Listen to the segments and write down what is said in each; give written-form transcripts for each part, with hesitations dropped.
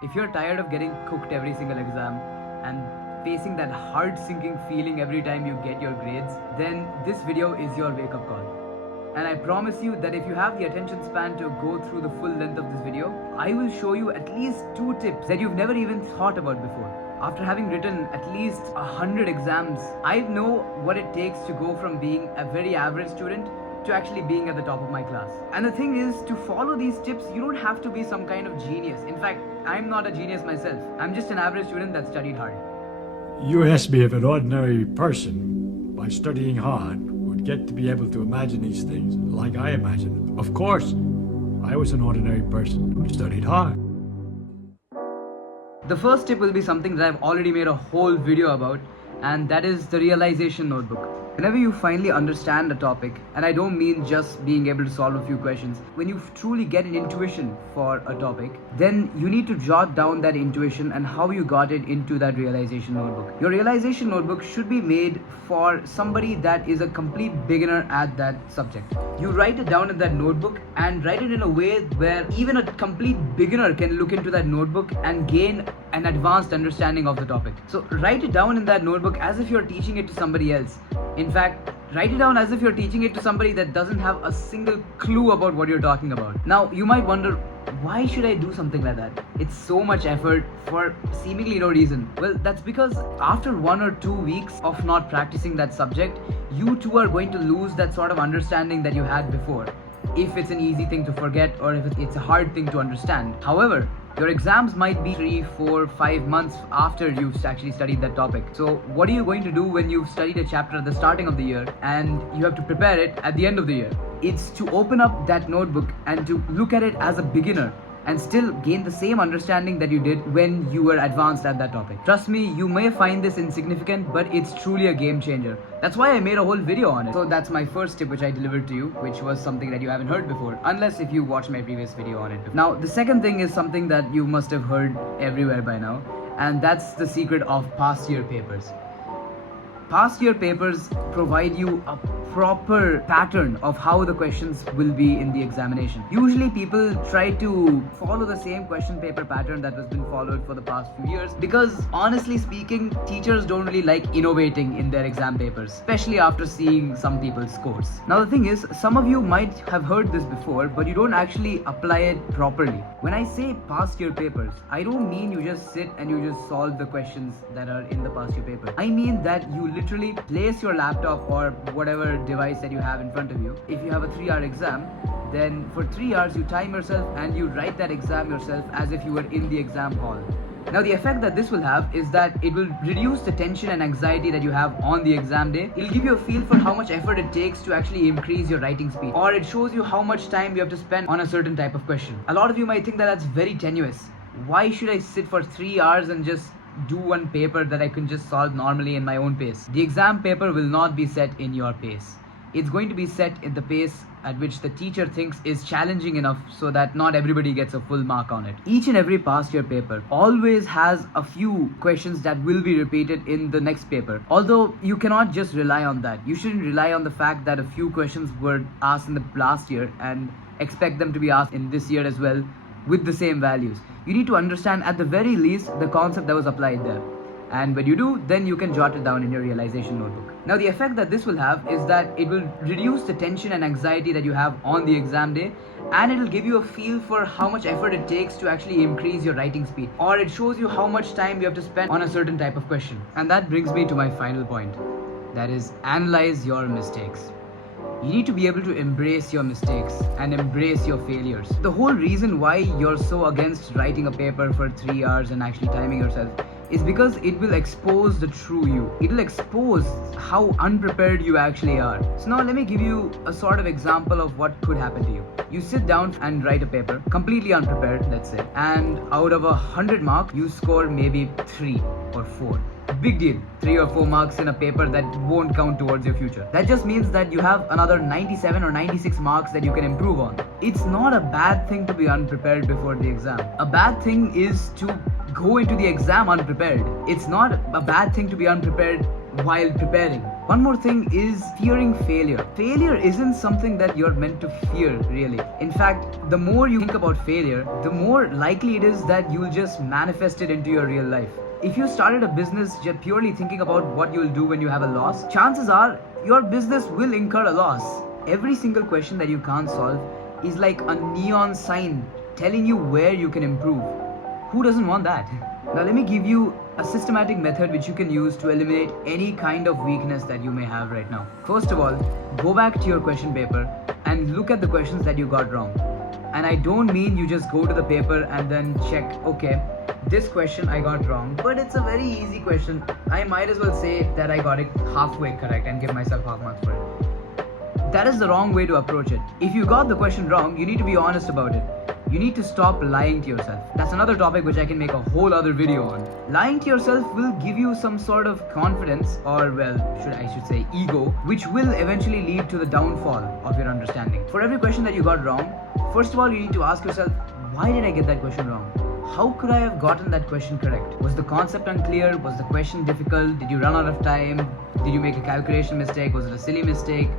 If you're tired of getting cooked every single exam and facing that heart sinking feeling every time you get your grades, then this video is your wake up call. And I promise you that if you have the attention span to go through the full length of this video, I will show you at least 2 tips that you've never even thought about before. After having written at least 100 exams, I know what it takes to go from being a very average student to actually being at the top of my class. And the thing is, to follow these tips, you don't have to be some kind of genius. In fact, I'm not a genius myself. I'm just an average student that studied hard. You asked me if an ordinary person, by studying hard, would get to be able to imagine these things like I imagine them. Of course, I was an ordinary person who studied hard. The first tip will be something that I've already made a whole video about, and that is the realization notebook. Whenever you finally understand a topic, and I don't mean just being able to solve a few questions, when you truly get an intuition for a topic, then you need to jot down that intuition and how you got it into that realization notebook. Your realization notebook should be made for somebody that is a complete beginner at that subject. You write it down in that notebook and write it in a way where even a complete beginner can look into that notebook and gain an advanced understanding of the topic. So write it down in that notebook as if you're teaching it to somebody else. In fact, write it down as if you're teaching it to somebody that doesn't have a single clue about what you're talking about. Now, you might wonder, why should I do something like that? It's so much effort for seemingly no reason. Well, that's because after 1 or 2 weeks of not practicing that subject, you too are going to lose that sort of understanding that you had before. If it's an easy thing to forget or if it's a hard thing to understand. However, your exams might be 3, 4, 5 months after you've actually studied that topic. So what are you going to do when you've studied a chapter at the starting of the year and you have to prepare it at the end of the year? It's to open up that notebook and to look at it as a beginner and still gain the same understanding that you did when you were advanced at that topic. Trust me, you may find this insignificant, but it's truly a game changer. That's why I made a whole video on it. So that's my first tip which I delivered to you, which was something that you haven't heard before, unless if you watched my previous video on it. Now, the second thing is something that you must have heard everywhere by now, and that's the secret of past year papers. Past year papers provide you a proper pattern of how the questions will be in the examination. Usually people try to follow the same question paper pattern that has been followed for the past few years because honestly speaking, teachers don't really like innovating in their exam papers, especially after seeing some people's scores. Now the thing is, some of you might have heard this before, but you don't actually apply it properly. When I say past year papers, I don't mean you just sit and you just solve the questions that are in the past year paper. I mean that you literally place your laptop or whatever device that you have in front of you. If you have a 3-hour exam, then for 3 hours you time yourself and you write that exam yourself as if you were in the exam hall. Now the effect that this will have is that it will reduce the tension and anxiety that you have on the exam day. It'll give you a feel for how much effort it takes to actually increase your writing speed, or it shows you how much time you have to spend on a certain type of question. A lot of you might think that that's very tenuous. Why should I sit for 3 hours and just do one paper that I can just solve normally in my own pace? The exam paper will not be set in your pace. It's going to be set in the pace at which the teacher thinks is challenging enough so that not everybody gets a full mark on it. Each and every past year paper always has a few questions that will be repeated in the next paper. Although you cannot just rely on that. You shouldn't rely on the fact that a few questions were asked in the last year and expect them to be asked in this year as well with the same values. You need to understand at the very least the concept that was applied there. And when you do, then you can jot it down in your realization notebook. Now the effect that this will have is that it will reduce the tension and anxiety that you have on the exam day, and it will give you a feel for how much effort it takes to actually increase your writing speed, or it shows you how much time you have to spend on a certain type of question. And that brings me to my final point, that is, analyze your mistakes. You need to be able to embrace your mistakes and embrace your failures. The whole reason why you're so against writing a paper for 3 hours and actually timing yourself is because it will expose the true you. It will expose how unprepared you actually are. So now let me give you a sort of example of what could happen to you. You sit down and write a paper, completely unprepared, let's say, and out of 100 marks, you score maybe 3 or 4. Big deal. 3 or 4 marks in a paper that won't count towards your future. That just means that you have another 97 or 96 marks that you can improve on. It's not a bad thing to be unprepared before the exam. A bad thing is to go into the exam unprepared. It's not a bad thing to be unprepared while preparing. One more thing is fearing failure. Failure isn't something that you're meant to fear, really. In fact, the more you think about failure, the more likely it is that you'll just manifest it into your real life. If you started a business just purely thinking about what you'll do when you have a loss, chances are your business will incur a loss. Every single question that you can't solve is like a neon sign telling you where you can improve. Who doesn't want that? Now let me give you a systematic method which you can use to eliminate any kind of weakness that you may have right now. First of all, go back to your question paper and look at the questions that you got wrong. And I don't mean you just go to the paper and then check, okay, this question I got wrong, but it's a very easy question. I might as well say that I got it halfway correct and give myself half marks for it. That is the wrong way to approach it. If you got the question wrong, you need to be honest about it. You need to stop lying to yourself. That's another topic which I can make a whole other video on. Lying to yourself will give you some sort of confidence, or well, I should say ego, which will eventually lead to the downfall of your understanding. For every question that you got wrong, first of all you need to ask yourself, why did I get that question wrong? How could I have gotten that question correct? Was the concept unclear? Was the question difficult? Did you run out of time? Did you make a calculation mistake? Was it a silly mistake?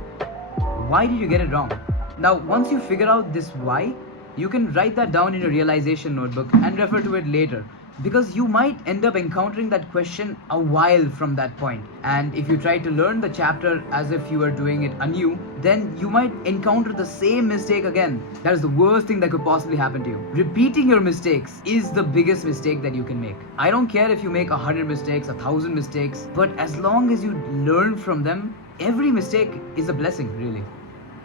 Why did you get it wrong? Now, once you figure out this why, you can write that down in your realization notebook and refer to it later, because you might end up encountering that question a while from that point. And if you try to learn the chapter as if you were doing it anew, then you might encounter the same mistake again. That is the worst thing that could possibly happen to you. Repeating your mistakes is the biggest mistake that you can make. I don't care if you make 100 mistakes, 1,000 mistakes, but as long as you learn from them, every mistake is a blessing, really.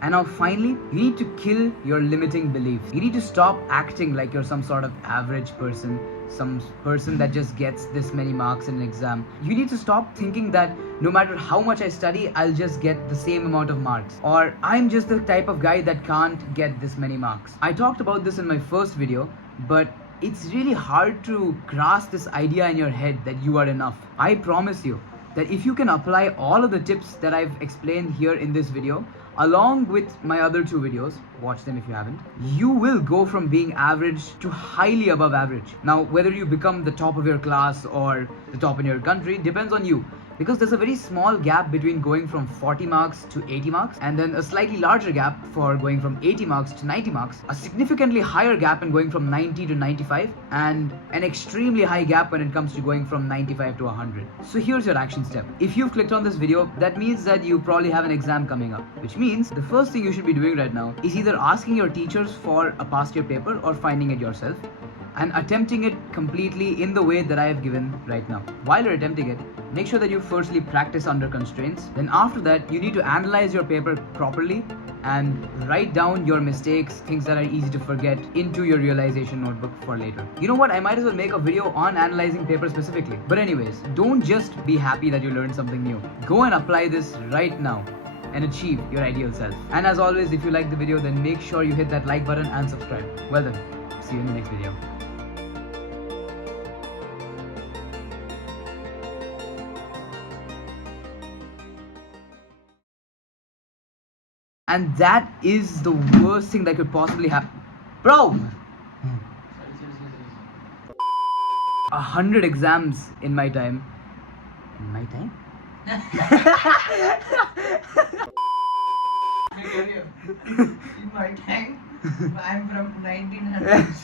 And now finally, you need to kill your limiting beliefs. You need to stop acting like you're some sort of average person, some person that just gets this many marks in an exam. You need to stop thinking that no matter how much I study, I'll just get the same amount of marks. Or I'm just the type of guy that can't get this many marks. I talked about this in my first video, but it's really hard to grasp this idea in your head that you are enough. I promise you that if you can apply all of the tips that I've explained here in this video, along with my other 2 videos, watch them if you haven't, you will go from being average to highly above average. Now, whether you become the top of your class or the top in your country depends on you, because there's a very small gap between going from 40 marks to 80 marks, and then a slightly larger gap for going from 80 marks to 90 marks, a significantly higher gap in going from 90 to 95, and an extremely high gap when it comes to going from 95 to 100. So here's your action step. If you've clicked on this video, that means that you probably have an exam coming up, which means the first thing you should be doing right now is either asking your teachers for a past year paper or finding it yourself and attempting it completely in the way that I have given right now. While you're attempting it, make sure that you firstly practice under constraints. Then after that, you need to analyze your paper properly and write down your mistakes, things that are easy to forget, into your realization notebook for later. You know what, I might as well make a video on analyzing paper specifically. But anyways, don't just be happy that you learned something new. Go and apply this right now and achieve your ideal self. And as always, if you like the video, then make sure you hit that like button and subscribe. Well then, see you in the next video. And that is the worst thing that could possibly happen. Bro! 100 exams in my time. In my time? In my time, I'm from 1900s.